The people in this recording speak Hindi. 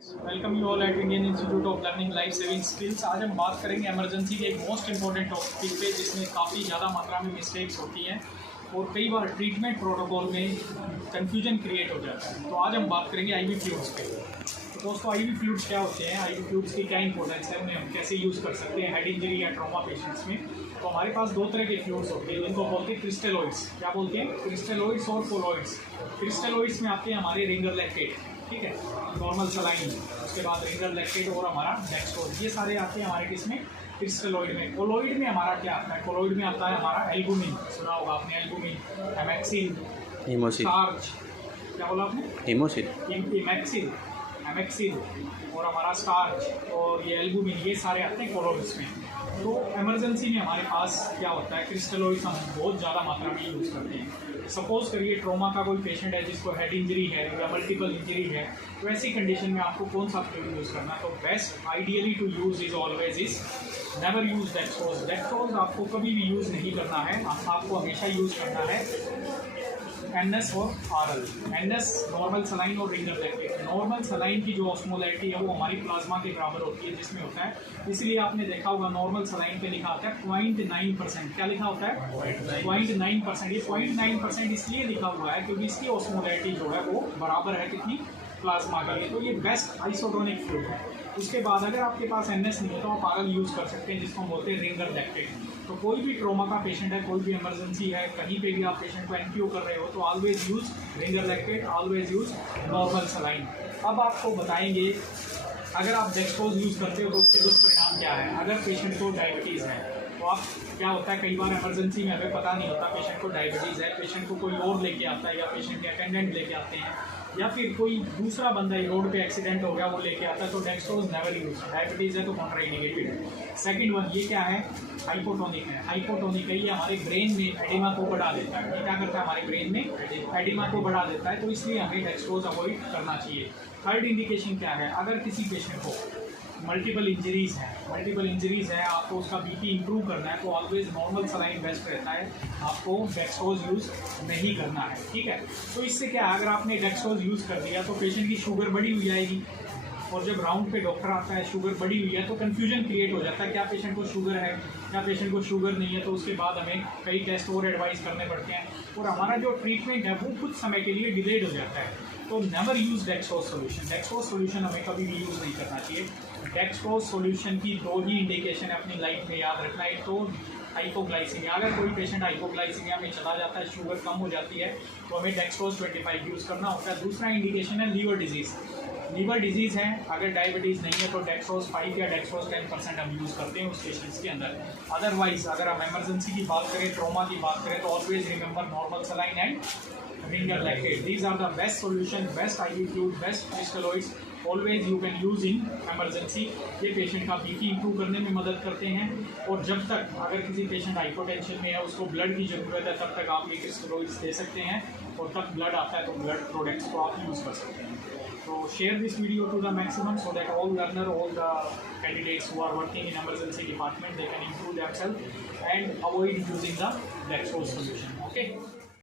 Welcome you all at Indian institute of learning life saving skills. आज हम बात करेंगे इमरजेंसी के एक मोस्ट इंपॉर्टेंट टॉपिक पे जिसमें काफ़ी ज़्यादा मात्रा में मिस्टेक्स होती हैं और कई बार ट्रीटमेंट प्रोटोकॉल में कंफ्यूजन क्रिएट हो जाता है। तो आज हम बात करेंगे आईवी फ्लूइड्स पे। तो दोस्तों आईवी फ्लूइड्स क्या होते हैं, आईवी फ्लूइड्स की क्या इंपॉर्टेंस है, उन्हें हम कैसे यूज़ कर सकते हैं हेड इंजरी या ट्रॉमा पेशेंट्स में। तो हमारे पास दो तरह के फ्लूइड्स होते हैं जिनको बोलते हैं क्रिस्टलोइड्स। क्या बोलते हैं? क्रिस्टलोइड्स और कोलॉइड्स। क्रिस्टलोइड्स में आते हैं हमारे रिंगर लैक्टेट, ठीक है, नॉर्मल सलाइन, उसके बाद रिंगर लैक्टेट और हमारा डेक्सट्रोज, ये सारे आते हैं हमारे किसमें? क्रिस्टलोइड में। कोलॉइड में हमारा क्या आता है? कोलॉइड में आता है हमारा एल्बुमिन, सुना होगा आपने, एल्बुमिन, हेमेक्सिन, स्टार्च, क्या बोला आपने? इमैक्सिन, हेमेक्सिन और हमारा स्टार्च और ये एल्बुमिन, ये सारे आते हैं कोलॉइड्स में। तो इमरजेंसी में हमारे पास क्या होता है, क्रिस्टलोइड्स हम बहुत ज़्यादा मात्रा में यूज़ करते हैं। सपोज़ करिए ट्रॉमा का कोई पेशेंट है जिसको हेड इंजरी है या मल्टीपल इंजरी है, तो ऐसी कंडीशन में आपको कौन सा फ्लूइड यूज़ करना है? तो best ideally to use is always is never use dextrose. Dextrose आपको कभी भी यूज़ नहीं करना है, आपको हमेशा यूज़ करना है एनएस और आरएल। एनएस नॉर्मल सलाइन और रिंगर लैक्टेट। नॉर्मल सलाइन की जो ऑस्मोलैरिटी है वो हमारी प्लाज्मा के बराबर होती है जिसमें होता है, इसलिए आपने देखा होगा नॉर्मल सलाइन पे लिखा होता है 0.9%। क्या लिखा होता है? 0.9%। ये 0.9% इसलिए लिखा हुआ है क्योंकि इसकी ऑस्मोलैरिटी जो है वो बराबर है कितनी? प्लाज्मा के लिए। तो ये बेस्ट आइसोटोनिक फ्लूइड है। उसके बाद अगर आपके पास एनएस नहीं है तो आप आरएल यूज़ कर सकते हैं जिसको हम बोलते हैं रिंगर लैक्टेट। तो कोई भी ट्रॉमा का पेशेंट है, कोई भी इमरजेंसी है, कहीं पे भी आप पेशेंट को एनपीओ कर रहे हो तो always use Ringer lactate, always use normal saline. अब आपको बताएंगे अगर आप डेक्सट्रोज यूज़ करते हो तो उसके दुष्परिणाम क्या है। अगर पेशेंट को डायबिटीज़ है तो आप क्या होता है, कई बार इमरजेंसी में हमें पता नहीं होता पेशेंट को डायबिटीज़ है, पेशेंट को कोई और लेके आता है या पेशेंट के अटेंडेंट लेके आते हैं या फिर कोई दूसरा बंदा रोड पे एक्सीडेंट हो गया वो लेके आता है, तो डेक्सट्रोज नेवर यूज। डायबिटीज़ है तो कॉन्ट्राइंडिकेटेड है। सेकंड वन ये क्या है? हाइपोटोनिक है। हाइपोटोनिक है, ये हमारे ब्रेन में एडिमा को बढ़ा देता है। ये क्या करता है? हमारे ब्रेन में एडिमा को बढ़ा देता है, तो इसलिए हमें डेक्सट्रोज अवॉइड करना चाहिए। थर्ड इंडिकेशन क्या है? अगर किसी पेशेंट को मल्टीपल इंजरीज़ है, आपको उसका बीपी इंप्रूव करना है तो ऑलवेज नॉर्मल सलाइन बेस्ट रहता है, आपको डेक्सट्रोज यूज़ नहीं करना है, ठीक है। तो इससे क्या है, अगर आपने डेक्सट्रोज यूज़ कर दिया तो पेशेंट की शुगर बढ़ी हुई आएगी और जब राउंड पे डॉक्टर आता है शुगर बढ़ी हुई है तो कन्फ्यूजन क्रिएट हो जाता है, क्या पेशेंट को शुगर है, क्या पेशेंट को शुगर नहीं है। तो उसके बाद हमें कई टेस्ट और एडवाइस करने पड़ते हैं और हमारा जो ट्रीटमेंट है वो कुछ समय के लिए डिलेड हो जाता है। तो never use dextrose solution. Dextrose solution हमें कभी भी यूज़ नहीं करना चाहिए। डेक्सट्रोज सोल्यूशन की दो ही इंडिकेशन है अपनी लाइफ में याद रखना है। तो हाइपोग्लाइसीमिया, अगर कोई पेशेंट हाइपोग्लाइसीमिया में चला जाता है, शुगर कम हो जाती है तो हमें डेक्सट्रोज 25 यूज़ करना होता है। दूसरा इंडिकेशन है लीवर डिजीज़। लीवर डिजीज़ है, अगर डायबिटीज़ नहीं है तो डेक्सट्रोज 5 या डेक्सट्रोज 10% हम यूज़ करते हैं उस पेशेंट्स के अंदर। अदरवाइज अगर हम इमरजेंसी की बात करें, ट्रॉमा की बात करें, तो always remember normal saline and Ringer lactate. These are the best solution, best IV fluid, best crystalloids. Always you can use in emergency. ये पेशेंट का बीपी इंप्रूव करने में मदद करते हैं और जब तक अगर किसी पेशेंट हाइपोटेंशन में है, उसको ब्लड की ज़रूरत है, तब तक आप ये क्रिस्टलोइड्स दे सकते हैं और तब ब्लड आता है तो ब्लड प्रोडक्ट्स को आप यूज़ कर सकते हैं। तो share this video to the maximum so that all learner, all the candidates who are working in emergency department, they can improve themselves and avoid using the dextrose solution. Okay.